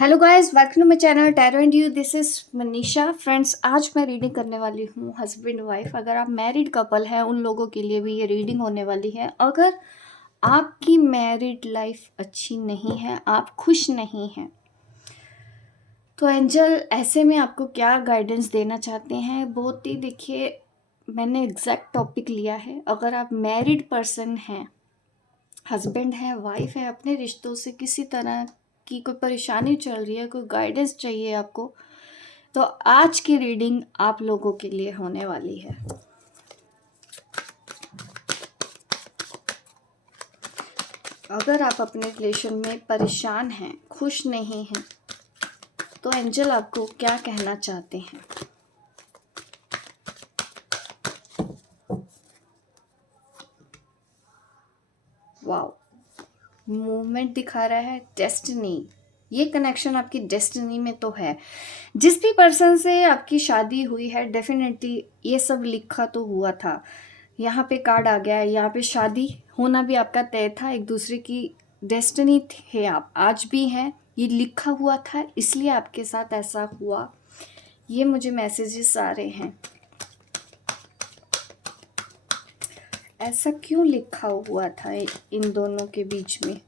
Hello guys, welcome to my channel tarot and you. This is Manisha. Friends, आज मैं reading करने वाली हूँ हस्बैंड वाइफ। अगर आप मैरिड कपल हैं उन लोगों के लिए भी ये रीडिंग होने वाली है। अगर आपकी मैरिड लाइफ अच्छी नहीं है, आप खुश नहीं हैं, तो एंजल ऐसे में आपको क्या गाइडेंस देना चाहते हैं? बहुत ही देखिए, मैंने एग्जैक्ट टॉपिक लिया है। अगर आप मैरिड पर्सन हैं, हस्बैंड है, वाइफ है, अपने रिश्तों से किसी तरह की कोई परेशानी चल रही है, कोई गाइडेंस चाहिए आपको, तो आज की रीडिंग आप लोगों के लिए होने वाली है। अगर आप अपने रिलेशन में परेशान हैं, खुश नहीं हैं, तो एंजल आपको क्या कहना चाहते हैं? वाओ, मूवमेंट दिखा रहा है, डेस्टिनी। ये कनेक्शन आपकी डेस्टिनी में तो है। जिस भी पर्सन से आपकी शादी हुई है, डेफिनेटली ये सब लिखा तो हुआ था। यहाँ पे कार्ड आ गया है, यहाँ पे शादी होना भी आपका तय था। एक दूसरे की डेस्टिनी थे आप, आज भी हैं। ये लिखा हुआ था, इसलिए आपके साथ ऐसा हुआ। ये मुझे मैसेजेस आ रहे हैं। ऐसा क्यों लिखा हुआ था इन दोनों के बीच में?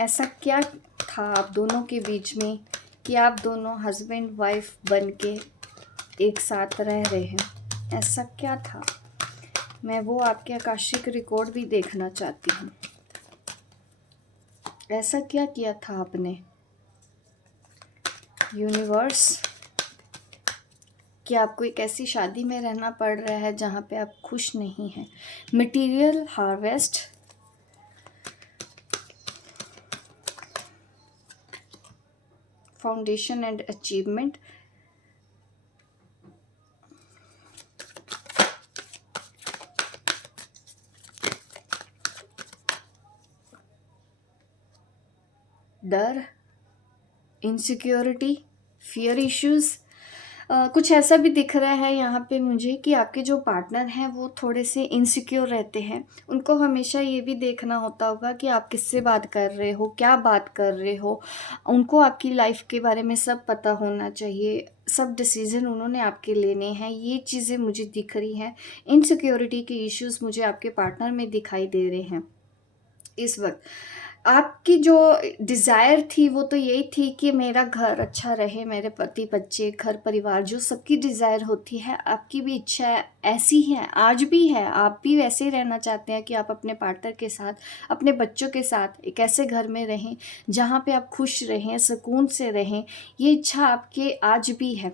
ऐसा क्या था आप दोनों के बीच में कि आप दोनों हस्बैंड वाइफ बन के एक साथ रह रहे हैं? ऐसा क्या था? मैं वो आपके आकाशिक रिकॉर्ड भी देखना चाहती हूँ। ऐसा क्या किया था आपने? यूनिवर्स, कि आपको एक ऐसी शादी में रहना पड़ रहा है जहाँ पे आप खुश नहीं हैं? Material harvest, foundation and achievement, डर, इनसिक्योरिटी, फियर इश्यूज। कुछ ऐसा भी दिख रहा है यहाँ पे मुझे कि आपके जो पार्टनर हैं वो थोड़े से इनसिक्योर रहते हैं। उनको हमेशा ये भी देखना होता होगा कि आप किससे बात कर रहे हो, क्या बात कर रहे हो। उनको आपकी लाइफ के बारे में सब पता होना चाहिए। सब डिसीजन उन्होंने आपके लेने हैं। ये चीज़ें मुझे दिख रही हैं। इनसिक्योरिटी के इश्यूज मुझे आपके पार्टनर में दिखाई दे रहे हैं इस वक्त। आपकी जो डिज़ायर थी वो तो यही थी कि मेरा घर अच्छा रहे, मेरे पति बच्चे घर परिवार, जो सबकी डिज़ायर होती है, आपकी भी इच्छा ऐसी है, आज भी है। आप भी वैसे ही रहना चाहते हैं कि आप अपने पार्टनर के साथ, अपने बच्चों के साथ एक ऐसे घर में रहें जहाँ पे आप खुश रहें, सुकून से रहें। ये इच्छा आपके आज भी है।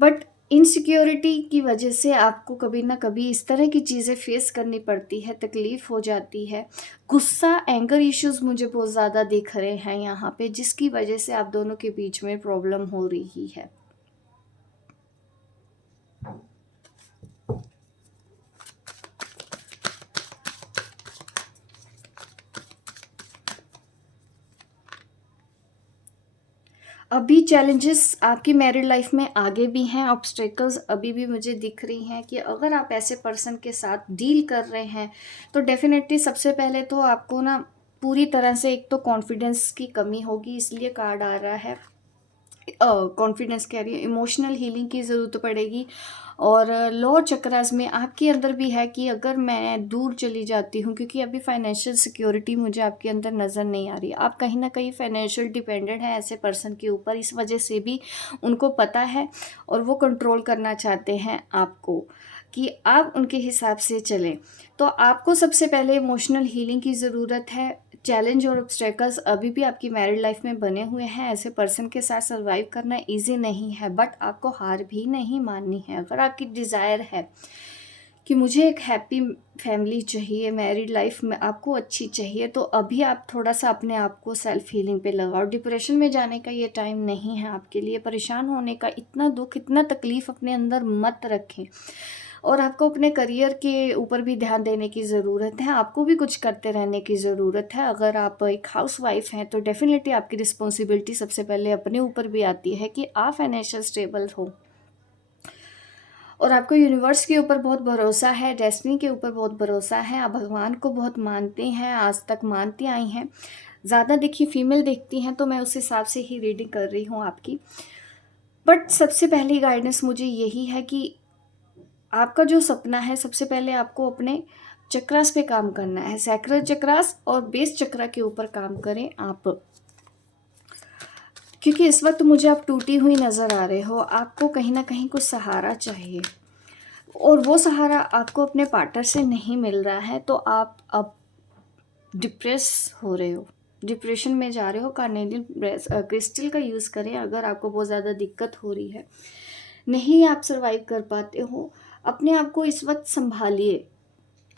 बट इनसिक्योरिटी की वजह से आपको कभी ना कभी इस तरह की चीज़ें फेस करनी पड़ती है, तकलीफ़ हो जाती है। गुस्सा, एंगर इश्यूज़ मुझे बहुत ज़्यादा दिख रहे हैं यहाँ पे, जिसकी वजह से आप दोनों के बीच में प्रॉब्लम हो रही है। अभी चैलेंजेस आपकी मैरिड लाइफ में आगे भी हैं। ऑब्स्टेकल्स अभी भी मुझे दिख रही हैं कि अगर आप ऐसे पर्सन के साथ डील कर रहे हैं, तो डेफिनेटली सबसे पहले तो आपको ना पूरी तरह से, एक तो कॉन्फिडेंस की कमी होगी, इसलिए कार्ड आ रहा है। कॉन्फिडेंस कह रही है, इमोशनल हीलिंग की ज़रूरत पड़ेगी। और लोअर चक्रास में आपके अंदर भी है कि अगर मैं दूर चली जाती हूँ, क्योंकि अभी फाइनेंशियल सिक्योरिटी मुझे आपके अंदर नज़र नहीं आ रही। आप कहीं ना कहीं फाइनेंशियल डिपेंडेंट हैं ऐसे पर्सन के ऊपर, इस वजह से भी उनको पता है और वो कंट्रोल करना चाहते हैं आपको कि आप उनके हिसाब से चलें। तो आपको सबसे पहले इमोशनल हीलिंग की ज़रूरत है। चैलेंज और ऑब्स्टेकल्स अभी भी आपकी मैरिड लाइफ में बने हुए हैं। ऐसे पर्सन के साथ सर्वाइव करना इजी नहीं है, बट आपको हार भी नहीं माननी है। अगर आपकी डिज़ायर है कि मुझे एक हैप्पी फैमिली चाहिए, मैरिड लाइफ में आपको अच्छी चाहिए, तो अभी आप थोड़ा सा अपने आप को सेल्फ हीलिंग पे लगाओ। डिप्रेशन में जाने का ये टाइम नहीं है आपके लिए। परेशान होने का, इतना दुख, इतना तकलीफ़ अपने अंदर मत रखें। और आपको अपने करियर के ऊपर भी ध्यान देने की ज़रूरत है। आपको भी कुछ करते रहने की ज़रूरत है। अगर आप एक हाउसवाइफ हैं, तो डेफ़िनेटली आपकी रिस्पॉन्सिबिलिटी सबसे पहले अपने ऊपर भी आती है कि आप फाइनेंशियल स्टेबल हो। और आपको यूनिवर्स के ऊपर बहुत भरोसा है, डेस्टिनी के ऊपर बहुत भरोसा है। आप भगवान को बहुत मानते हैं, आज तक मानती आई हैं। ज़्यादा देखिए फीमेल देखती हैं, तो मैं उस हिसाब से ही रीडिंग कर रही हूँ आपकी। बट सबसे पहली गाइडेंस मुझे यही है कि आपका जो सपना है, सबसे पहले आपको अपने चक्रास पे काम करना है। सैक्रल चक्रास और बेस चक्रा के ऊपर काम करें आप, क्योंकि इस वक्त मुझे आप टूटी हुई नज़र आ रहे हो। आपको कहीं ना कहीं कुछ सहारा चाहिए, और वो सहारा आपको अपने पार्टनर से नहीं मिल रहा है, तो आप अब डिप्रेस हो रहे हो, डिप्रेशन में जा रहे हो। कार्नेलियन क्रिस्टल का यूज़ करें अगर आपको बहुत ज़्यादा दिक्कत हो रही है, नहीं आप सरवाइव कर पाते हो। अपने आप को इस वक्त संभालिए।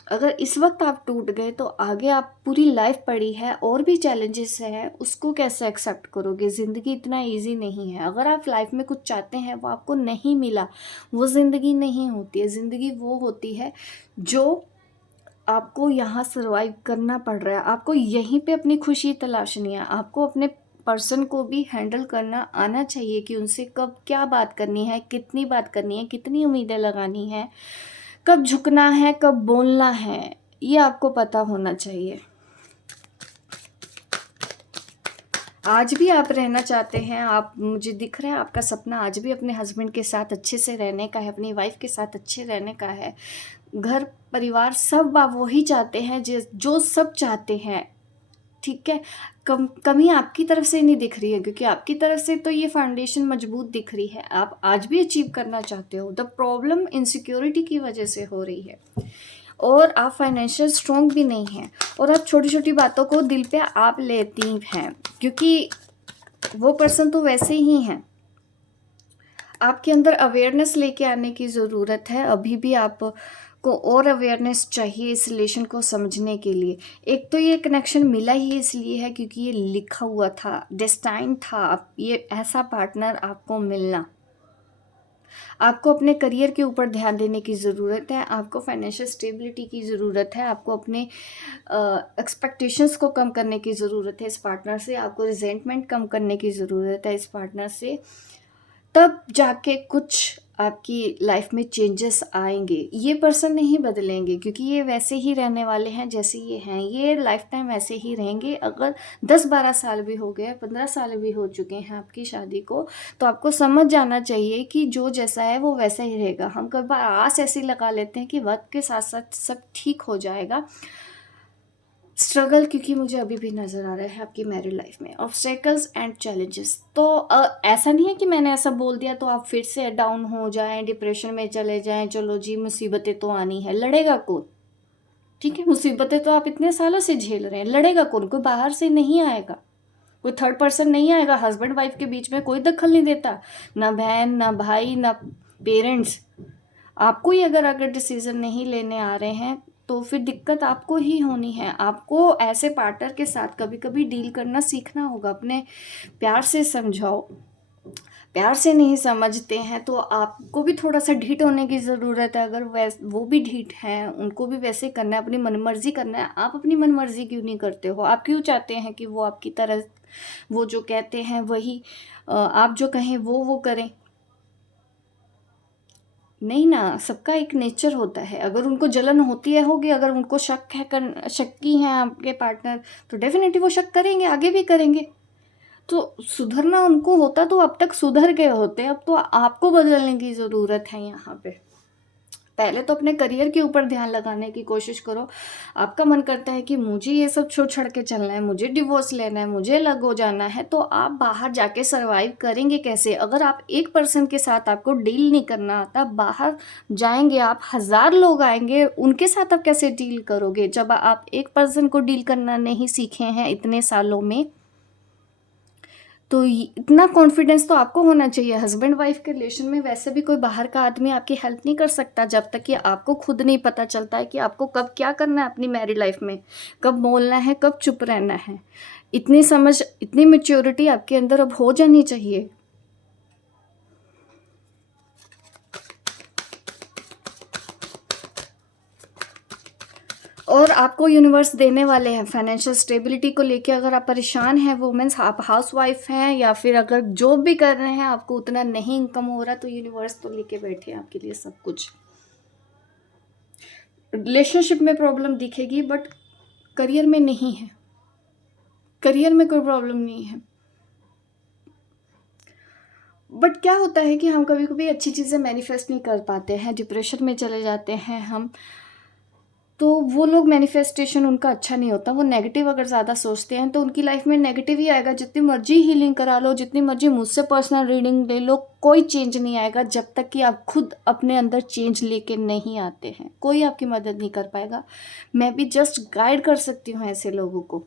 अगर इस वक्त आप टूट गए तो आगे आप पूरी लाइफ पड़ी है, और भी चैलेंजेस हैं, उसको कैसे एक्सेप्ट करोगे? ज़िंदगी इतना इजी नहीं है। अगर आप लाइफ में कुछ चाहते हैं, वो आपको नहीं मिला, वो ज़िंदगी नहीं होती है। ज़िंदगी वो होती है जो आपको यहाँ सर्वाइव करना पड़ रहा है। आपको यहीं पे अपनी खुशी तलाशनी है। आपको अपने पर्सन को भी हैंडल करना आना चाहिए कि उनसे कब क्या बात करनी है, कितनी बात करनी है, कितनी उम्मीदें लगानी है, कब झुकना है, कब बोलना है, ये आपको पता होना चाहिए। आज भी आप रहना चाहते हैं, आप, मुझे दिख रहा है आपका सपना आज भी अपने हस्बैंड के साथ अच्छे से रहने का है, अपनी वाइफ के साथ अच्छे रहने का है। घर परिवार सब आप वही चाहते हैं जो सब चाहते हैं, ठीक है। कमी आपकी तरफ से नहीं दिख रही है, क्योंकि आपकी तरफ से तो ये फाउंडेशन मजबूत दिख रही है। आप आज भी अचीव करना चाहते हो। द प्रॉब्लम इनसिक्योरिटी की वजह से हो रही है, और आप फाइनेंशियल स्ट्रॉन्ग भी नहीं हैं, और आप छोटी छोटी बातों को दिल पे आप लेती हैं, क्योंकि वो पर्सन तो वैसे ही हैं। आपके अंदर अवेयरनेस लेके आने की ज़रूरत है। अभी भी आपको और अवेयरनेस चाहिए इस रिलेशन को समझने के लिए। एक तो ये कनेक्शन मिला ही इसलिए है क्योंकि ये लिखा हुआ था, डेस्टाइन था, ये ऐसा पार्टनर आपको मिलना। आपको अपने करियर के ऊपर ध्यान देने की ज़रूरत है, आपको फाइनेंशियल स्टेबिलिटी की ज़रूरत है, आपको अपने एक्सपेक्टेशंस को कम करने की ज़रूरत है इस पार्टनर से, आपको रिजेंटमेंट कम करने की ज़रूरत है इस पार्टनर से। तब जाके कुछ आपकी लाइफ में चेंजेस आएंगे। ये पर्सन नहीं बदलेंगे, क्योंकि ये वैसे ही रहने वाले हैं जैसे ये हैं। ये लाइफ टाइम ऐसे ही रहेंगे। अगर 10-12 साल भी हो गए, 15 साल भी हो चुके हैं आपकी शादी को, तो आपको समझ जाना चाहिए कि जो जैसा है वो वैसा ही रहेगा। हम कई बार आस ऐसी लगा लेते हैं कि वक्त के साथ साथ सब ठीक हो जाएगा। स्ट्रगल क्योंकि मुझे अभी भी नज़र आ रहा है आपकी मैरिड लाइफ में, ऑब्स्टेकल्स एंड चैलेंजेस। तो ऐसा नहीं है कि मैंने ऐसा बोल दिया तो आप फिर से डाउन हो जाएं, डिप्रेशन में चले जाएं, चलो जी मुसीबतें तो आनी है। लड़ेगा कौन? ठीक है, मुसीबतें तो आप इतने सालों से झेल रहे हैं, लड़ेगा कौन? कोई बाहर से नहीं आएगा, कोई थर्ड पर्सन नहीं आएगा। हस्बैंड वाइफ के बीच में कोई दखल नहीं देता, ना बहन, ना भाई, ना पेरेंट्स। आपको ही अगर डिसीजन नहीं लेने आ रहे हैं, तो फिर दिक्कत आपको ही होनी है। आपको ऐसे पार्टनर के साथ कभी कभी डील करना सीखना होगा। अपने प्यार से समझाओ, प्यार से नहीं समझते हैं तो आपको भी थोड़ा सा ढीठ होने की ज़रूरत है। अगर वो भी ढीठ हैं, उनको भी वैसे करना है, अपनी मनमर्जी करना है। आप अपनी मनमर्जी क्यों नहीं करते हो? आप क्यों चाहते हैं कि वो आपकी तरह, वो जो कहते हैं वही, आप जो कहें वो करें? नहीं ना, सबका एक नेचर होता है। अगर उनको जलन होती है होगी, अगर उनको शक्की हैं आपके पार्टनर, तो डेफिनेटली वो शक करेंगे, आगे भी करेंगे। तो सुधरना उनको होता तो अब तक सुधर गए होते। अब तो आपको बदलने की ज़रूरत है यहाँ पे। पहले तो अपने करियर के ऊपर ध्यान लगाने की कोशिश करो। आपका मन करता है कि मुझे ये सब छोड़ छाड़ के चलना है, मुझे डिवोर्स लेना है, मुझे अलग हो जाना है, तो आप बाहर जाके सर्वाइव करेंगे कैसे? अगर आप एक पर्सन के साथ आपको डील नहीं करना आता, बाहर जाएंगे आप, 1000 लोग आएंगे, उनके साथ आप कैसे डील करोगे जब आप एक पर्सन को डील करना नहीं सीखे हैं इतने सालों में? तो इतना कॉन्फिडेंस तो आपको होना चाहिए। हस्बैंड वाइफ के रिलेशन में वैसे भी कोई बाहर का आदमी आपकी हेल्प नहीं कर सकता, जब तक कि आपको खुद नहीं पता चलता है कि आपको कब क्या करना है अपनी मैरिड लाइफ में, कब बोलना है, कब चुप रहना है। इतनी समझ, इतनी मैच्योरिटी आपके अंदर अब हो जानी चाहिए। और आपको यूनिवर्स देने वाले हैं फाइनेंशियल स्टेबिलिटी को लेके। अगर आप परेशान हैं, वुमेन्स, आप हाउस वाइफ हैं या फिर अगर जॉब भी कर रहे हैं, आपको उतना नहीं इनकम हो रहा, तो यूनिवर्स तो लेके बैठे हैं आपके लिए सब कुछ। रिलेशनशिप में प्रॉब्लम दिखेगी बट करियर में नहीं है। करियर में कोई प्रॉब्लम नहीं है। बट क्या होता है कि हम कभी कभी अच्छी चीज़ें मैनिफेस्ट नहीं कर पाते हैं, डिप्रेशन में चले जाते हैं हम। तो वो लोग मैनिफेस्टेशन उनका अच्छा नहीं होता, वो नेगेटिव अगर ज़्यादा सोचते हैं तो उनकी लाइफ में नेगेटिव ही आएगा। जितनी मर्जी हीलिंग करा लो, जितनी मर्जी मुझसे पर्सनल रीडिंग ले लो, कोई चेंज नहीं आएगा जब तक कि आप खुद अपने अंदर चेंज लेके नहीं आते हैं। कोई आपकी मदद नहीं कर पाएगा। मैं भी जस्ट गाइड कर सकती हूँ ऐसे लोगों को।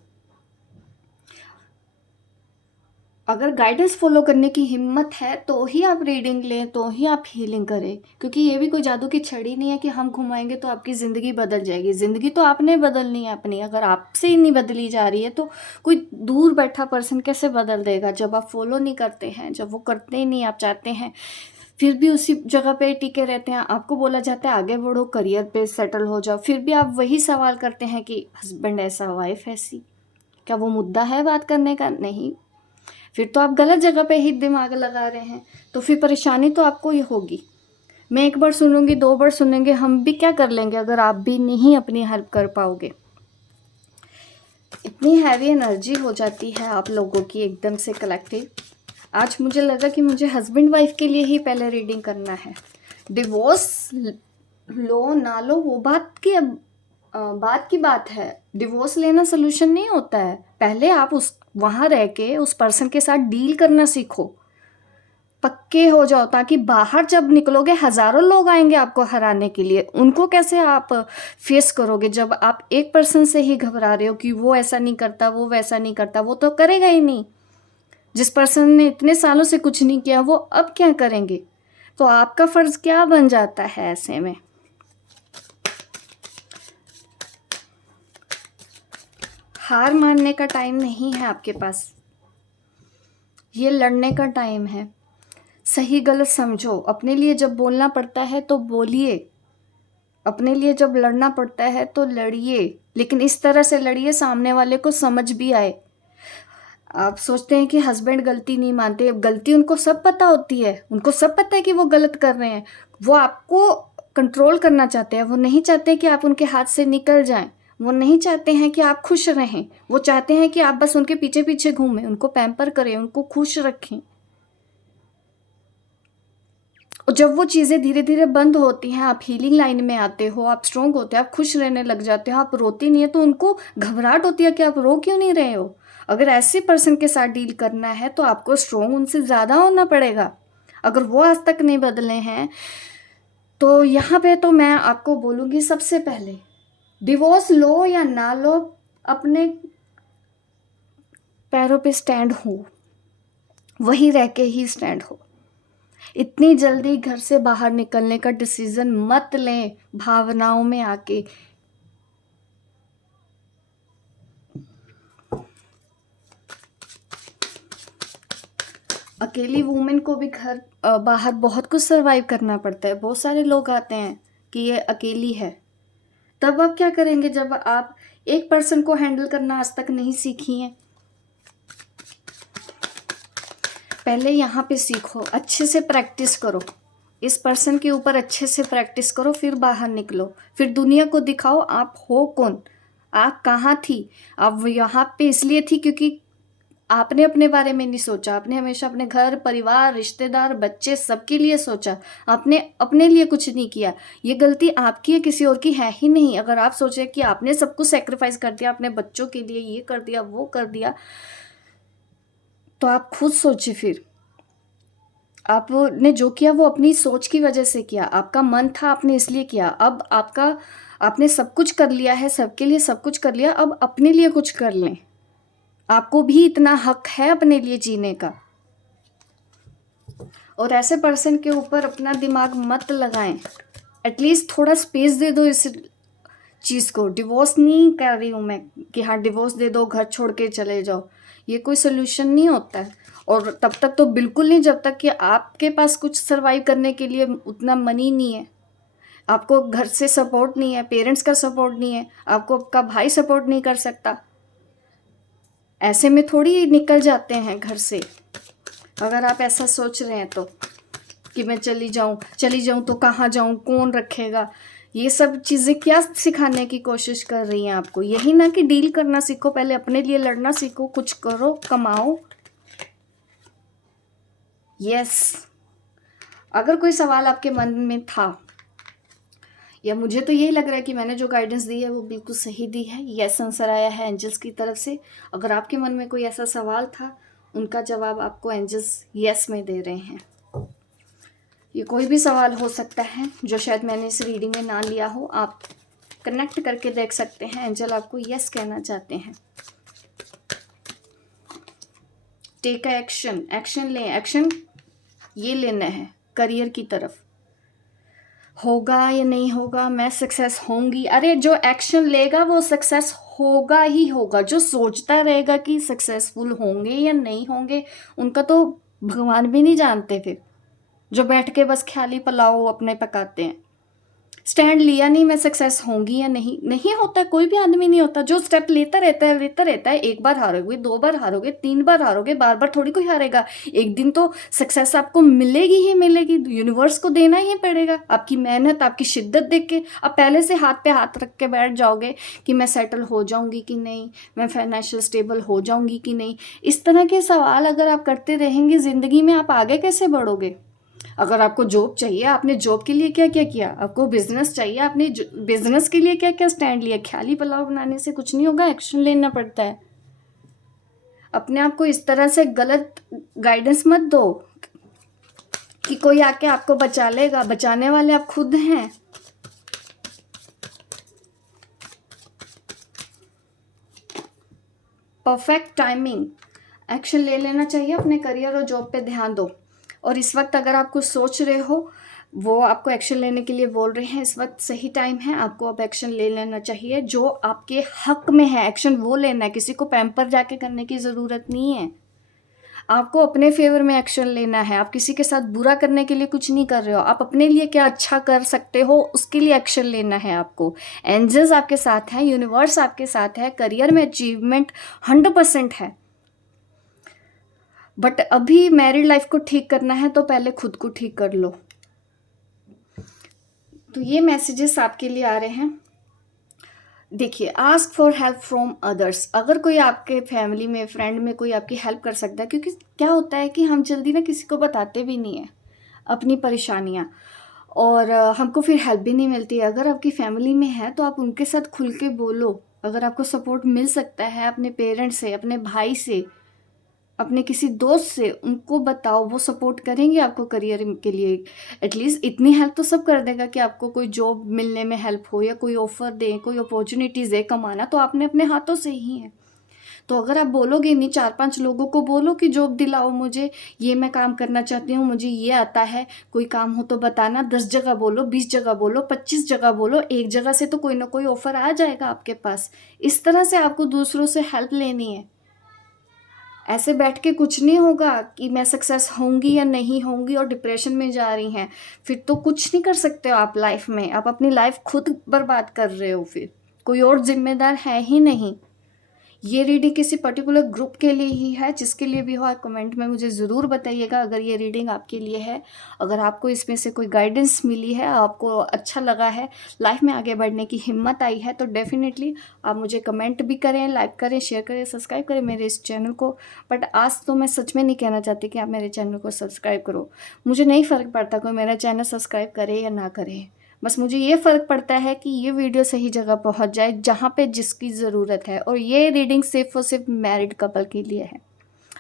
अगर गाइडेंस फॉलो करने की हिम्मत है तो ही आप रीडिंग लें, तो ही आप हीलिंग करें। क्योंकि ये भी कोई जादू की छड़ी नहीं है कि हम घुमाएंगे तो आपकी ज़िंदगी बदल जाएगी। ज़िंदगी तो आपने बदलनी है अपनी। अगर आपसे ही नहीं बदली जा रही है तो कोई दूर बैठा पर्सन कैसे बदल देगा? जब आप फॉलो नहीं करते हैं, जब वो करते ही नहीं, आप चाहते हैं फिर भी उसी जगह पे टिके रहते हैं। आपको बोला जाता है आगे बढ़ो, करियर पे सेटल हो जाओ, फिर भी आप वही सवाल करते हैं कि हस्बैंड ऐसा, वाइफ ऐसी। क्या वो मुद्दा है बात करने का? नहीं। फिर तो आप गलत जगह पे ही दिमाग लगा रहे हैं। तो फिर परेशानी तो आपको ही होगी। मैं एक बार सुनूंगी, 2 बार सुनेंगे, हम भी क्या कर लेंगे अगर आप भी नहीं अपनी हेल्प कर पाओगे? इतनी हैवी एनर्जी हो जाती है आप लोगों की एकदम से कलेक्टिव। आज मुझे लगा कि मुझे हस्बैंड वाइफ के लिए ही पहले रीडिंग करना है। डिवोर्स लो ना लो वो बात की बात है। डिवोर्स लेना सोल्यूशन नहीं होता है। पहले आप उस वहाँ रह के उस पर्सन के साथ डील करना सीखो, पक्के हो जाओ, ताकि बाहर जब निकलोगे हजारों लोग आएंगे आपको हराने के लिए। उनको कैसे आप फेस करोगे जब आप एक पर्सन से ही घबरा रहे हो कि वो ऐसा नहीं करता, वो वैसा नहीं करता? वो तो करेगा ही नहीं। जिस पर्सन ने इतने सालों से कुछ नहीं किया वो अब क्या करेंगे? तो आपका फर्ज क्या बन जाता है ऐसे में? हार मानने का टाइम नहीं है आपके पास, ये लड़ने का टाइम है। सही गलत समझो। अपने लिए जब बोलना पड़ता है तो बोलिए, अपने लिए जब लड़ना पड़ता है तो लड़िए, लेकिन इस तरह से लड़िए सामने वाले को समझ भी आए। आप सोचते हैं कि हस्बैंड गलती नहीं मानते, गलती उनको सब पता होती है। उनको सब पता है कि वो गलत कर रहे हैं। वो आपको कंट्रोल करना चाहते हैं। वो नहीं चाहते कि आप उनके हाथ से निकल जाएं। वो नहीं चाहते हैं कि आप खुश रहें। वो चाहते हैं कि आप बस उनके पीछे पीछे घूमें, उनको पैम्पर करें, उनको खुश रखें। और जब वो चीज़ें धीरे धीरे बंद होती हैं, आप हीलिंग लाइन में आते हो, आप स्ट्रोंग होते हो, आप खुश रहने लग जाते हो, आप रोती नहीं है, तो उनको घबराहट होती है कि आप रो क्यों नहीं रहे हो। अगर ऐसे पर्सन के साथ डील करना है तो आपको स्ट्रोंग उनसे ज़्यादा होना पड़ेगा। अगर वो आज तक नहीं बदले हैं तो यहाँ पे तो मैं आपको बोलूँगी, सबसे पहले डिवोर्स लो या ना लो, अपने पैरों पे स्टैंड हो, वहीं रह के ही स्टैंड हो। इतनी जल्दी घर से बाहर निकलने का डिसीजन मत लें भावनाओं में आके। अकेली वुमेन को भी घर बाहर बहुत कुछ सरवाइव करना पड़ता है। बहुत सारे लोग आते हैं कि ये अकेली है। तब आप क्या करेंगे जब आप एक पर्सन को हैंडल करना आज तक नहीं सीखी हैं? पहले यहाँ पे सीखो, अच्छे से प्रैक्टिस करो, इस पर्सन के ऊपर अच्छे से प्रैक्टिस करो, फिर बाहर निकलो, फिर दुनिया को दिखाओ आप हो कौन, आप कहाँ थी। आप यहाँ पे इसलिए थी क्योंकि आपने अपने बारे में नहीं सोचा। आपने हमेशा अपने घर परिवार रिश्तेदार बच्चे सबके लिए सोचा, आपने अपने लिए कुछ नहीं किया। ये गलती आपकी है, किसी और की है ही नहीं। अगर आप सोचे कि आपने सब कुछ सेक्रीफाइस कर दिया, अपने बच्चों के लिए ये कर दिया वो कर दिया, तो आप खुद सोचिए। फिर आपने जो किया वो अपनी सोच की वजह से किया, आपका मन था, आपने इसलिए किया। अब आपने सब कुछ कर लिया है, सबके लिए सब कुछ कर लिया, अब अपने लिए कुछ कर लें। आपको भी इतना हक है अपने लिए जीने का। और ऐसे पर्सन के ऊपर अपना दिमाग मत लगाएं। एटलीस्ट थोड़ा स्पेस दे दो इस चीज़ को। डिवोर्स नहीं कर रही हूँ मैं कि हाँ डिवोर्स दे दो, घर छोड़ के चले जाओ, ये कोई सोल्यूशन नहीं होता है। और तब तक तो बिल्कुल नहीं जब तक कि आपके पास कुछ सरवाइव करने के लिए उतना मनी नहीं है, आपको घर से सपोर्ट नहीं है, पेरेंट्स का सपोर्ट नहीं है, आपको आपका भाई सपोर्ट नहीं कर सकता। ऐसे में थोड़ी निकल जाते हैं घर से। अगर आप ऐसा सोच रहे हैं तो कि मैं चली जाऊं तो कहाँ जाऊं, कौन रखेगा, ये सब चीज़ें क्या सिखाने की कोशिश कर रही हैं आपको? यही ना कि डील करना सीखो, पहले अपने लिए लड़ना सीखो, कुछ करो, कमाओ। यस, अगर कोई सवाल आपके मन में था, या मुझे तो यही लग रहा है कि मैंने जो गाइडेंस दी है वो बिल्कुल सही दी है। यस आंसर आया है एंजल्स की तरफ से। अगर आपके मन में कोई ऐसा सवाल था, उनका जवाब आपको एंजल्स यस में दे रहे हैं। ये कोई भी सवाल हो सकता है जो शायद मैंने इस रीडिंग में ना लिया हो, आप कनेक्ट करके देख सकते हैं। एंजल आपको यस कहना चाहते हैं। टेक एक्शन, एक्शन लें। एक्शन ये लेना है करियर की तरफ। होगा या नहीं होगा, मैं सक्सेस होंगी, अरे जो एक्शन लेगा वो सक्सेस होगा ही होगा। जो सोचता रहेगा कि सक्सेसफुल होंगे या नहीं होंगे, उनका तो भगवान भी नहीं जानते। फिर जो बैठ के बस ख्याली पुलाव अपने पकाते हैं, स्टैंड लिया नहीं मैं सक्सेस होंगी या नहीं, नहीं होता। कोई भी आदमी नहीं होता। जो स्टेप लेता रहता है। एक बार हारोगे, 2 बार हारोगे, 3 बार हारोगे, बार बार थोड़ी कोई हारेगा। एक दिन तो सक्सेस आपको मिलेगी ही मिलेगी। यूनिवर्स को देना ही पड़ेगा। आपकी मेहनत, आपकी शिद्दत देख के आप पहले से हाथ पे हाथ रख के बैठ जाओगे कि मैं सेटल हो जाऊंगी कि नहीं, मैं फाइनेंशियल स्टेबल हो जाऊंगी कि नहीं। इस तरह के सवाल अगर आप करते रहेंगे ज़िंदगी में, आप आगे कैसे बढ़ोगे? अगर आपको जॉब चाहिए, आपने जॉब के लिए क्या क्या किया? आपको बिजनेस चाहिए, आपने बिजनेस के लिए क्या क्या स्टैंड लिया? ख्याली पुलाव बनाने से कुछ नहीं होगा, एक्शन लेना पड़ता है। अपने आप को इस तरह से गलत गाइडेंस मत दो कि कोई आके आपको बचा लेगा। बचाने वाले आप खुद हैं। परफेक्ट टाइमिंग, एक्शन ले लेना चाहिए। अपने करियर और जॉब पे ध्यान दो। और इस वक्त अगर आप कुछ सोच रहे हो, वो आपको एक्शन लेने के लिए बोल रहे हैं, इस वक्त सही टाइम है। आपको अब एक्शन ले लेना चाहिए जो आपके हक में है। एक्शन वो लेना है, किसी को पैम्पर जाके करने की ज़रूरत नहीं है। आपको अपने फेवर में एक्शन लेना है। आप किसी के साथ बुरा करने के लिए कुछ नहीं कर रहे हो। आप अपने लिए क्या अच्छा कर सकते हो उसके लिए एक्शन लेना है आपको। एंजल्स आपके साथ हैं, यूनिवर्स आपके साथ है। करियर में अचीवमेंट 100% है। बट अभी मैरिड लाइफ को ठीक करना है तो पहले खुद को ठीक कर लो। तो ये मैसेजेस आपके लिए आ रहे हैं। देखिए, ask for help from others. अगर कोई आपके फैमिली में, फ्रेंड में कोई आपकी हेल्प कर सकता है, क्योंकि क्या होता है कि हम जल्दी ना किसी को बताते भी नहीं है अपनी परेशानियाँ, और हमको फिर हेल्प भी नहीं मिलती है। अगर आपकी फैमिली में है तो आप उनके साथ खुल के बोलो। अगर आपको सपोर्ट मिल सकता है अपने पेरेंट्स से, अपने भाई से, अपने किसी दोस्त से, उनको बताओ, वो सपोर्ट करेंगे आपको करियर के लिए। एटलीस्ट इतनी हेल्प तो सब कर देगा कि आपको कोई जॉब मिलने में हेल्प हो, या कोई ऑफ़र दे, कोई अपॉर्चुनिटीज़ दे। कमाना तो आपने अपने हाथों से ही है। तो अगर आप बोलोगे नहीं, 4-5 लोगों को बोलो कि जॉब दिलाओ मुझे, ये मैं काम करना चाहती हूँ, मुझे ये आता है, कोई काम हो तो बताना। 10 जगह बोलो, 20 जगह बोलो, 25 जगह बोलो, एक जगह से तो कोई ना कोई ऑफ़र आ जाएगा आपके पास। इस तरह से आपको दूसरों से हेल्प लेनी है। ऐसे बैठ के कुछ नहीं होगा कि मैं सक्सेस होंगी या नहीं होंगी और डिप्रेशन में जा रही हैं। फिर तो कुछ नहीं कर सकते हो आप लाइफ में। आप अपनी लाइफ खुद बर्बाद कर रहे हो। फिर कोई और जिम्मेदार है ही नहीं। ये रीडिंग किसी पर्टिकुलर ग्रुप के लिए ही है। जिसके लिए भी हो, आप कमेंट में मुझे ज़रूर बताइएगा अगर ये रीडिंग आपके लिए है। अगर आपको इसमें से कोई गाइडेंस मिली है, आपको अच्छा लगा है, लाइफ में आगे बढ़ने की हिम्मत आई है, तो डेफिनेटली आप मुझे कमेंट भी करें, लाइक करें, शेयर करें, सब्सक्राइब करें मेरे इस चैनल को। बट आज तो मैं सच में नहीं कहना चाहती कि आप मेरे चैनल को सब्सक्राइब करो। मुझे नहीं फ़र्क पड़ता कोई मेरा चैनल सब्सक्राइब करे या ना करे। बस मुझे ये फ़र्क पड़ता है कि ये वीडियो सही जगह पहुंच जाए, जहाँ पे जिसकी ज़रूरत है। और ये रीडिंग सिर्फ़ और सिर्फ मैरिड कपल के लिए है।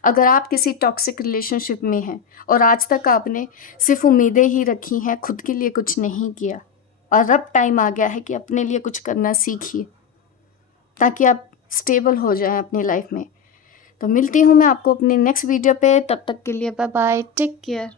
अगर आप किसी टॉक्सिक रिलेशनशिप में हैं और आज तक आपने सिर्फ उम्मीदें ही रखी हैं, खुद के लिए कुछ नहीं किया, और अब टाइम आ गया है कि अपने लिए कुछ करना सीखिए ताकि आप स्टेबल हो जाएं अपनी लाइफ में। तो मिलती हूँ मैं आपको अपनी नेक्स्ट वीडियो पे। तब तक के लिए बाय बाय, टेक केयर।